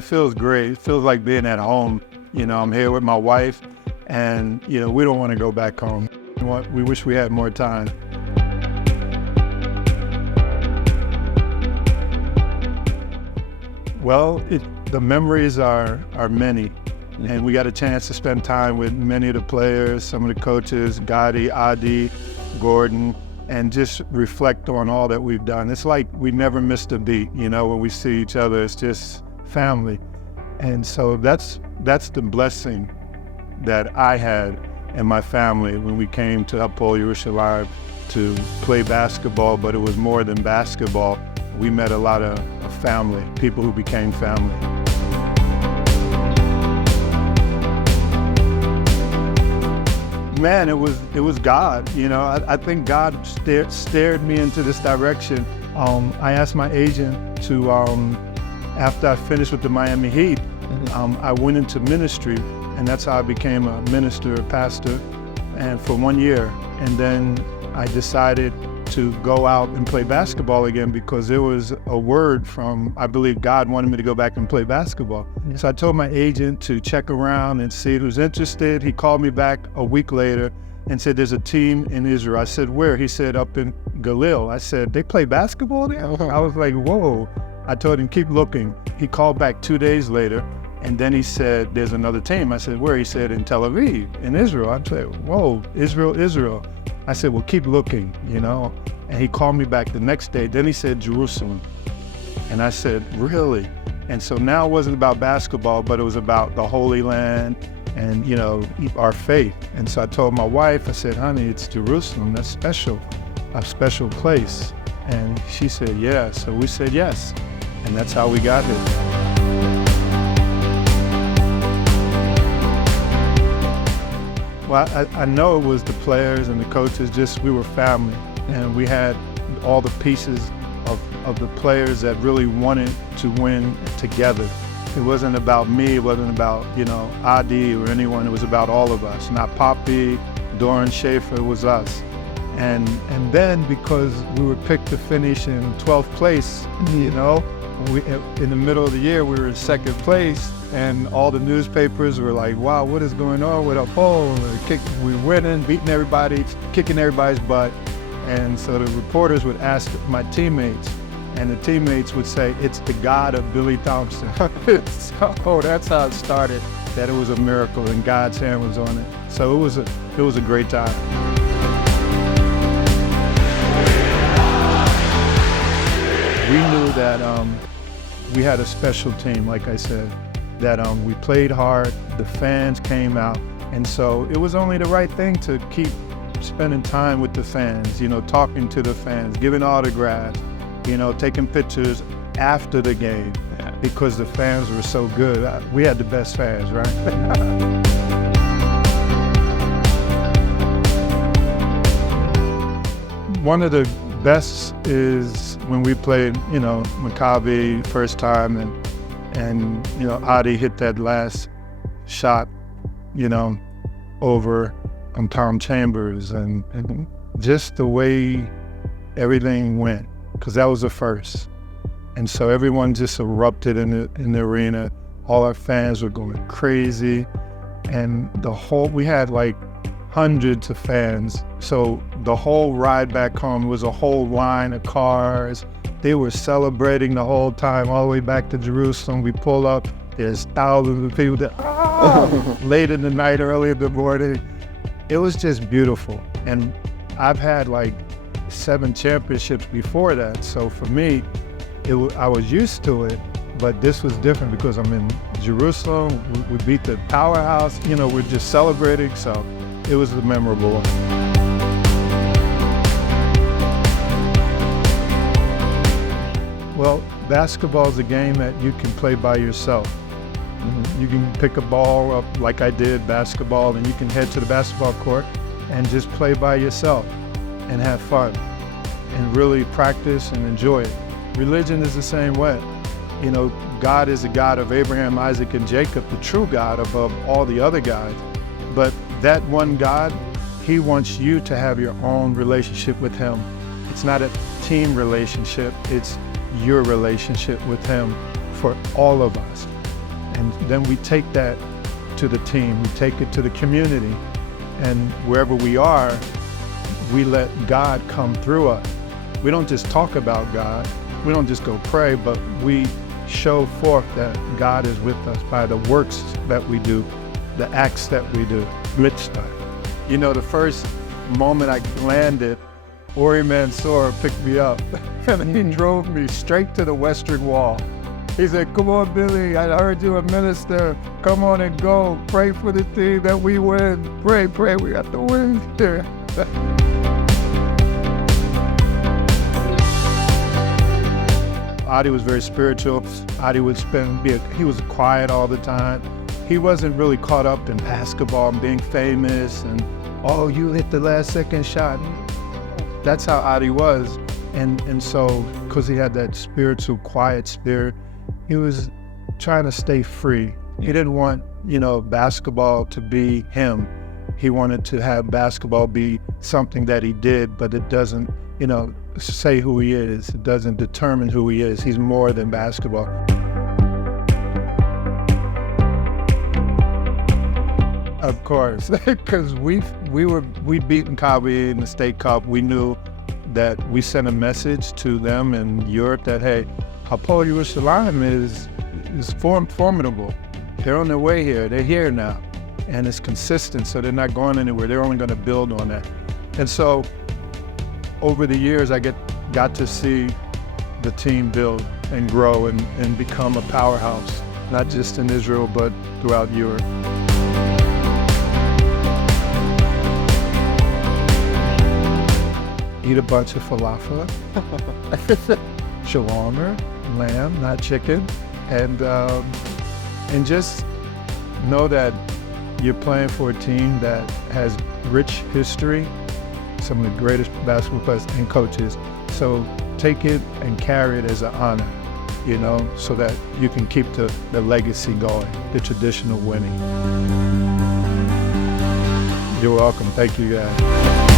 it feels great. It feels like being at home. You know, I'm here with my wife, and, you know, we don't want to go back home. We wish we had more time. Well, the memories are many, and we got a chance to spend time with many of the players, some of the coaches, Gotti, Adi, Gordon, and just reflect on all that we've done. It's like we never missed a beat, you know, when we see each other. It's just family. And so that's the blessing that I had and my family when we came to Hapoel Yerushalayim to play basketball, but it was more than basketball. We met a lot of family, people who became family. Man, it was God. You know, I think God stared me into this direction. I asked my agent to, after I finished with the Miami Heat, I went into ministry, and that's how I became a minister, a pastor, and for 1 year. And then I decided to go out and play basketball again because there was a word from, I believe God wanted me to go back and play basketball. Yeah. So I told my agent to check around and see who's interested. He called me back a week later and said, there's a team in Israel. I said, where? He said, up in Galil. I said, they play basketball there? I was like, whoa. I told him, keep looking. He called back 2 days later, and then he said, there's another team. I said, where? He said, in Tel Aviv, in Israel. I said, whoa, Israel. I said, well, keep looking, you know. And he called me back the next day. Then he said, Jerusalem. And I said, really? And so now it wasn't about basketball, but it was about the Holy Land and, you know, our faith. And so I told my wife, I said, honey, it's Jerusalem. That's special, a special place. And she said, yeah. So we said yes. And that's how we got here. Well, I know it was the players and the coaches, just we were family. And we had all the pieces of the players that really wanted to win together. It wasn't about me, it wasn't about, you know, Adi or anyone, it was about all of us. Not Poppy, Doran Schaefer, it was us. And then because we were picked to finish in 12th place, you know, in the middle of the year we were in 2nd place, and all the newspapers were like, wow, what is going on with Hapoel? We're winning, beating everybody, kicking everybody's butt. And so the reporters would ask my teammates, and the teammates would say, it's the God of Billy Thompson. So that's how it started, that it was a miracle and God's hand was on it. So it was a great time. We knew that we had a special team, like I said, that we played hard, the fans came out, and so it was only the right thing to keep spending time with the fans, you know, talking to the fans, giving autographs, you know, taking pictures after the game, because the fans were so good. We had the best fans, right? One of the best is when we played, you know, Maccabi first time, and you know, Adi hit that last shot, you know, over on Tom Chambers, and just the way everything went, because that was the first. And so everyone just erupted in the arena. All our fans were going crazy, and we had like hundreds of fans. So the whole ride back home was a whole line of cars. They were celebrating the whole time, all the way back to Jerusalem. We pull up, there's thousands of people that, late in the night, early in the morning. It was just beautiful. And I've had like 7 championships before that. So for me, I was used to it, but this was different because I'm in Jerusalem. We beat the powerhouse, you know, we're just celebrating. So it was a memorable one. Well, basketball is a game that you can play by yourself. You can pick a ball up like I did, basketball, and you can head to the basketball court and just play by yourself and have fun and really practice and enjoy it. Religion is the same way. You know, God is the God of Abraham, Isaac, and Jacob, the true God above all the other gods. But that one God, He wants you to have your own relationship with Him. It's not a team relationship, it's your relationship with Him for all of us. And then we take that to the team, we take it to the community, and wherever we are, we let God come through us. We don't just talk about God, we don't just go pray, but we show forth that God is with us by the works that we do, the acts that we do, good stuff. You know, the first moment I landed, Ori Mansour picked me up and he drove me straight to the Western Wall. He said, "Come on, Billy, I heard you a minister. Come on and go. Pray for the team that we win. Pray, we got the win here." Adi was very spiritual. Adi would he was quiet all the time. He wasn't really caught up in basketball and being famous and, oh, you hit the last second shot. That's how Adi was. And so, because he had that spiritual, quiet spirit, he was trying to stay free. He didn't want, basketball to be him. He wanted to have basketball be something that he did, but it doesn't, say who he is. It doesn't determine who he is. He's more than basketball. Of course, because we'd beaten Kabi in the State Cup. We knew that we sent a message to them in Europe that, hey, Hapoel Yerushalayim is formidable. They're on their way here. They're here now. And it's consistent, so they're not going anywhere. They're only going to build on that. And so over the years, I got to see the team build and grow and become a powerhouse, not just in Israel, but throughout Europe. Eat a bunch of falafel, shawarma, lamb, not chicken, and just know that you're playing for a team that has rich history, some of the greatest basketball players and coaches. So take it and carry it as an honor, so that you can keep the legacy going, the traditional winning. You're welcome. Thank you, guys.